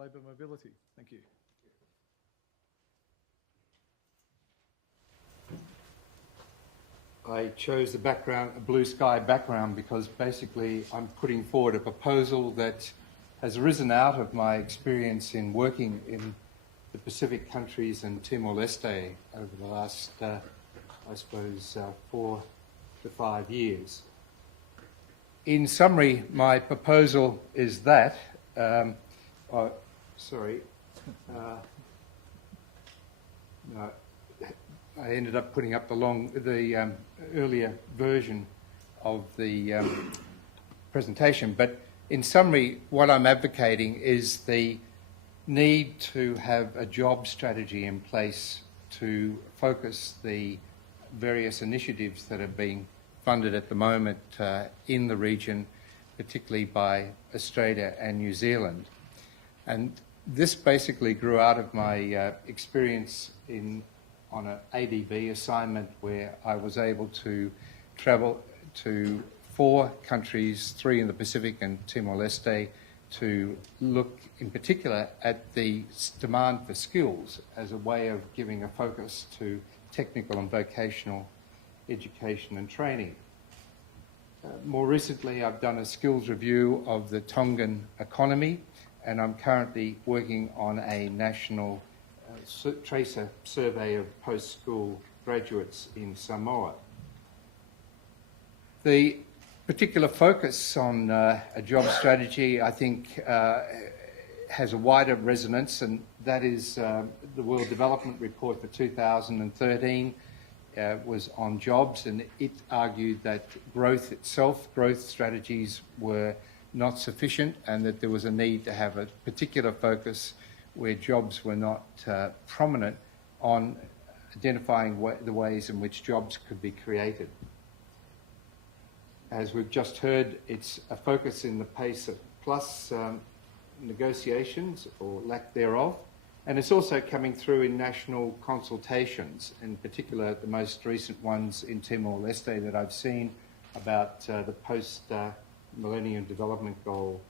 labour mobility. Thank you. I chose the background, a blue sky background, because basically I'm putting forward a proposal that has arisen out of my experience in working in the Pacific countries and Timor-Leste over the last, I suppose, 4 to 5 years. In summary, my proposal is that, no, I ended up putting up the earlier version of the presentation, but in summary, what I'm advocating is the need to have a job strategy in place to focus the various initiatives that are being funded at the moment in the region, particularly by Australia and New Zealand. And this basically grew out of my experience on an ADB assignment where I was able to travel to 4 countries, 3 in the Pacific and Timor-Leste, to look in particular at the demand for skills as a way of giving a focus to technical and vocational education and training. More recently, I've done a skills review of the Tongan economy, and I'm currently working on a national tracer survey of post-school graduates in Samoa. The particular focus on a job strategy, I think, has a wider resonance, and that is the World Development Report for 2013 was on jobs, and it argued that growth strategies were not sufficient, and that there was a need to have a particular focus where jobs were not prominent on identifying the ways in which jobs could be created. As we've just heard, it's a focus in the PACE Plus negotiations, or lack thereof, and it's also coming through in national consultations, in particular the most recent ones in Timor-Leste that I've seen about the post-Millennium Development Goal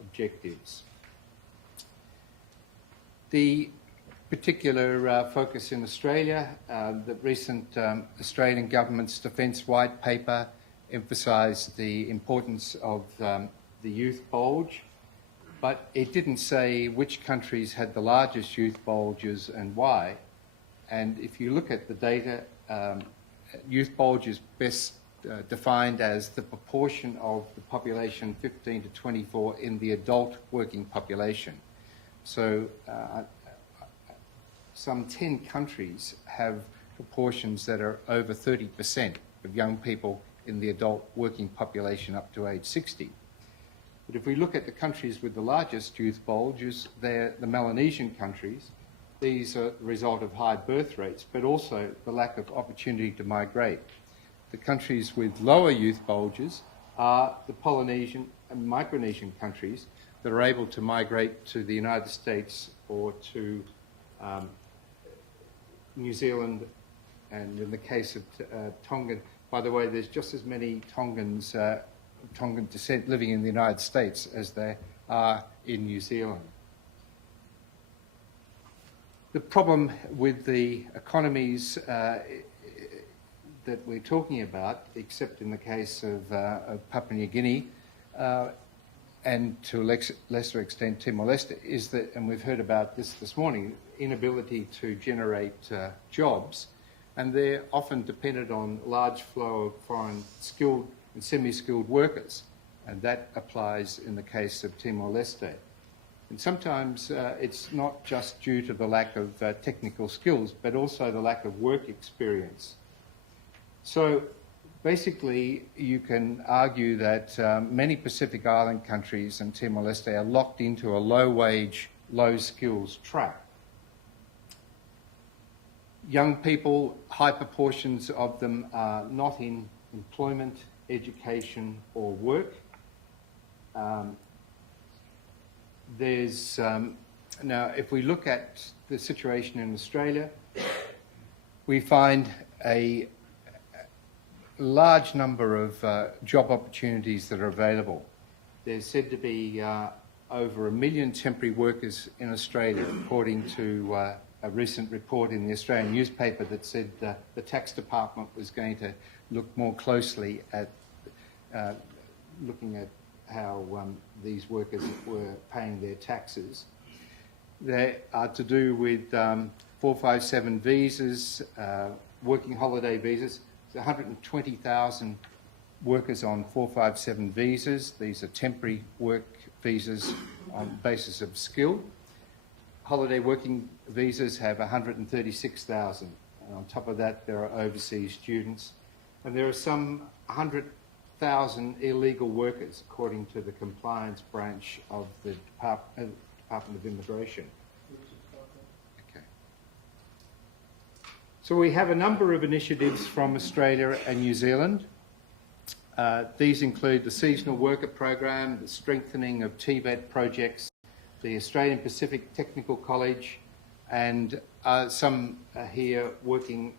objectives. The particular focus in Australia, the recent Australian government's Defence White Paper emphasised the importance of the youth bulge, but it didn't say which countries had the largest youth bulges and why. And if you look at the data, youth bulge is best defined as the proportion of the population 15 to 24 in the adult working population. So some 10 countries have proportions that are over 30% of young people in the adult working population up to age 60. But if we look at the countries with the largest youth bulges, they're the Melanesian countries. These are the result of high birth rates, but also the lack of opportunity to migrate. The countries with lower youth bulges are the Polynesian and Micronesian countries that are able to migrate to the United States or to New Zealand, and in the case of Tongan, by the way, there's just as many Tongans, Tongan descent living in the United States as there are in New Zealand. The problem with the economies that we're talking about, except in the case of Papua New Guinea, and to a lesser extent Timor-Leste, is that, and we've heard about this morning, inability to generate jobs, and they're often dependent on large flow of foreign skilled and semi-skilled workers, and that applies in the case of Timor-Leste. And sometimes it's not just due to the lack of technical skills, but also the lack of work experience. So basically, you can argue that many Pacific Island countries and Timor-Leste are locked into a low-wage, low-skills trap. Young people, high proportions of them are not in employment, education or work. Now, if we look at the situation in Australia, we find a large number of job opportunities that are available. There's said to be over 1 million temporary workers in Australia, according to a recent report in the Australian newspaper that said the tax department was going to look more closely at looking at how these workers were paying their taxes. They are to do with 457 visas, working holiday visas. There's 120,000 workers on 457 visas. These are temporary work visas on the basis of skill. Holiday working visas have 136,000. And on top of that, there are overseas students. And there are some 100,000 illegal workers, according to the compliance branch of the Department of Immigration. Okay. So we have a number of initiatives from Australia and New Zealand. These include the Seasonal Worker Program, the strengthening of TVET projects, the Australian Pacific Technical College, and some are here working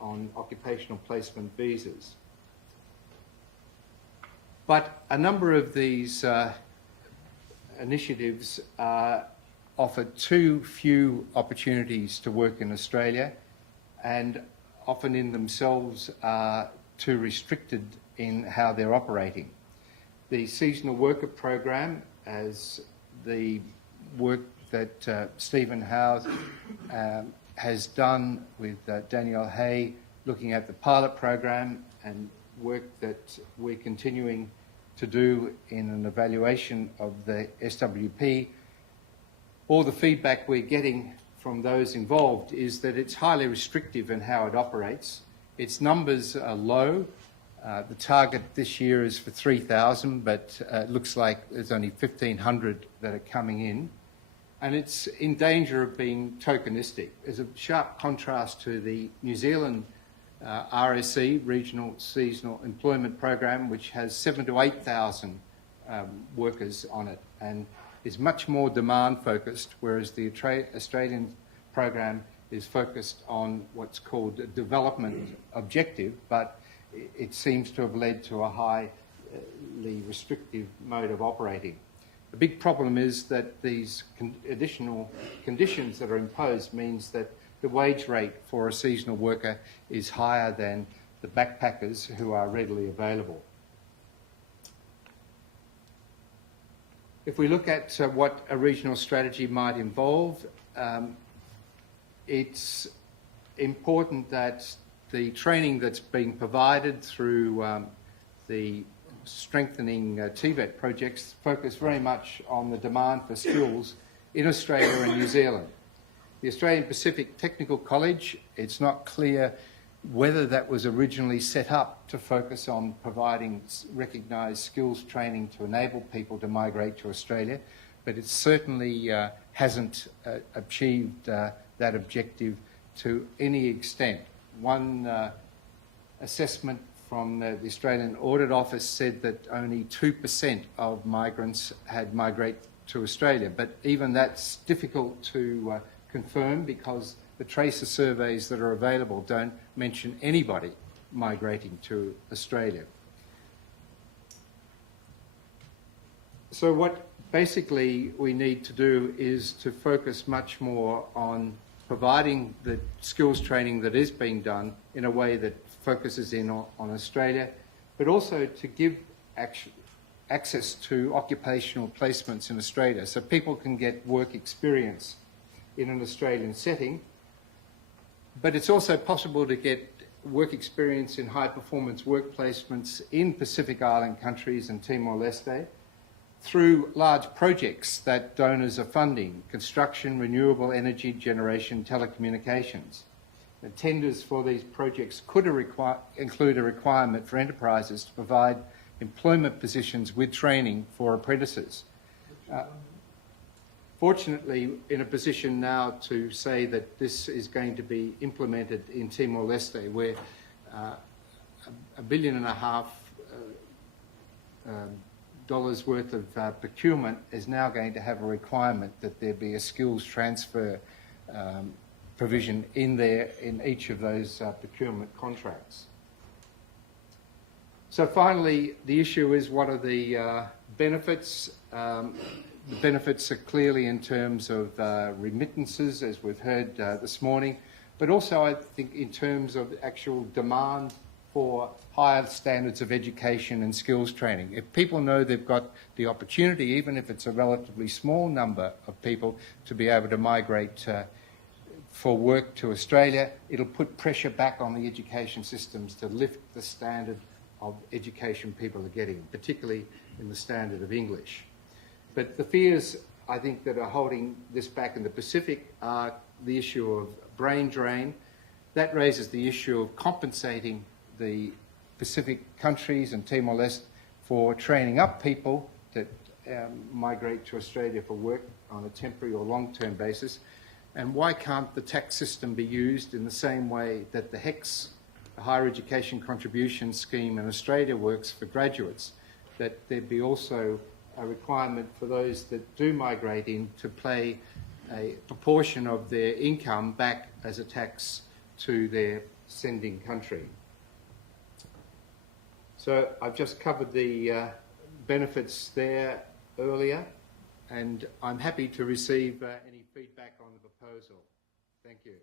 on occupational placement visas. But a number of these initiatives offer too few opportunities to work in Australia, and often in themselves are too restricted in how they're operating. The Seasonal Worker Program, as the work that Stephen Howe has done with Danielle Hay, looking at the pilot program, and work that we're continuing to do in an evaluation of the SWP, all the feedback we're getting from those involved is that it's highly restrictive in how it operates. Its numbers are low. The target this year is for 3,000, but it looks like there's only 1,500 that are coming in. And it's in danger of being tokenistic. There's a sharp contrast to the New Zealand RSE, Regional Seasonal Employment Program, which has 7,000 to 8,000 workers on it and is much more demand focused, whereas the Australian program is focused on what's called a development objective, but it seems to have led to a highly restrictive mode of operating. The big problem is that these additional conditions that are imposed means that the wage rate for a seasonal worker is higher than the backpackers who are readily available. If we look at what a regional strategy might involve, it's important that the training that's being provided through the strengthening TVET projects focus very much on the demand for skills in Australia and New Zealand. The Australian Pacific Technical College, it's not clear whether that was originally set up to focus on providing recognised skills training to enable people to migrate to Australia, but it certainly hasn't achieved that objective to any extent. One assessment from the Australian Audit Office said that only 2% of migrants had migrated to Australia, but even that's difficult to confirm because the tracer surveys that are available don't mention anybody migrating to Australia. So what basically we need to do is to focus much more on providing the skills training that is being done in a way that focuses in on Australia, but also to give access to occupational placements in Australia so people can get work experience in an Australian setting. But it's also possible to get work experience in high-performance work placements in Pacific Island countries and Timor-Leste through large projects that donors are funding: construction, renewable energy generation, telecommunications. The tenders for these projects could include a requirement for enterprises to provide employment positions with training for apprentices. Fortunately, in a position now to say that this is going to be implemented in Timor-Leste, where $1.5 billion worth of procurement is now going to have a requirement that there be a skills transfer provision in each of those procurement contracts. So finally, the issue is what are the benefits? The benefits are clearly in terms of remittances, as we've heard this morning, but also I think in terms of actual demand for higher standards of education and skills training. If people know they've got the opportunity, even if it's a relatively small number of people, to be able to migrate for work to Australia, it'll put pressure back on the education systems to lift the standard of education people are getting, particularly in the standard of English. But the fears, I think, that are holding this back in the Pacific are the issue of brain drain. That raises the issue of compensating the Pacific countries and Timor-Leste for training up people that migrate to Australia for work on a temporary or long-term basis. And why can't the tax system be used in the same way that the HECS, the Higher Education Contribution Scheme in Australia, works for graduates, that there'd be also a requirement for those that do migrate in to pay a proportion of their income back as a tax to their sending country. So I've just covered the benefits there earlier, and I'm happy to receive any feedback on the proposal. Thank you.